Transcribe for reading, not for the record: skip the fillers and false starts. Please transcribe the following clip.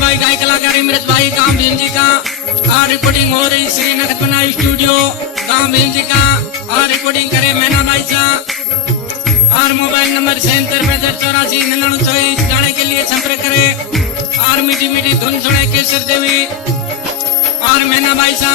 भाई गांव भीम जी का रिकॉर्डिंग हो रही श्री नगद बनाई स्टूडियो गांव भीम जी का रिकॉर्डिंग करे मैना भाई सा और मोबाइल नंबर 77 जाने के लिए संपर्क करे और मीठी मीठी धुन सुने केसर देवी और मैना भाई सा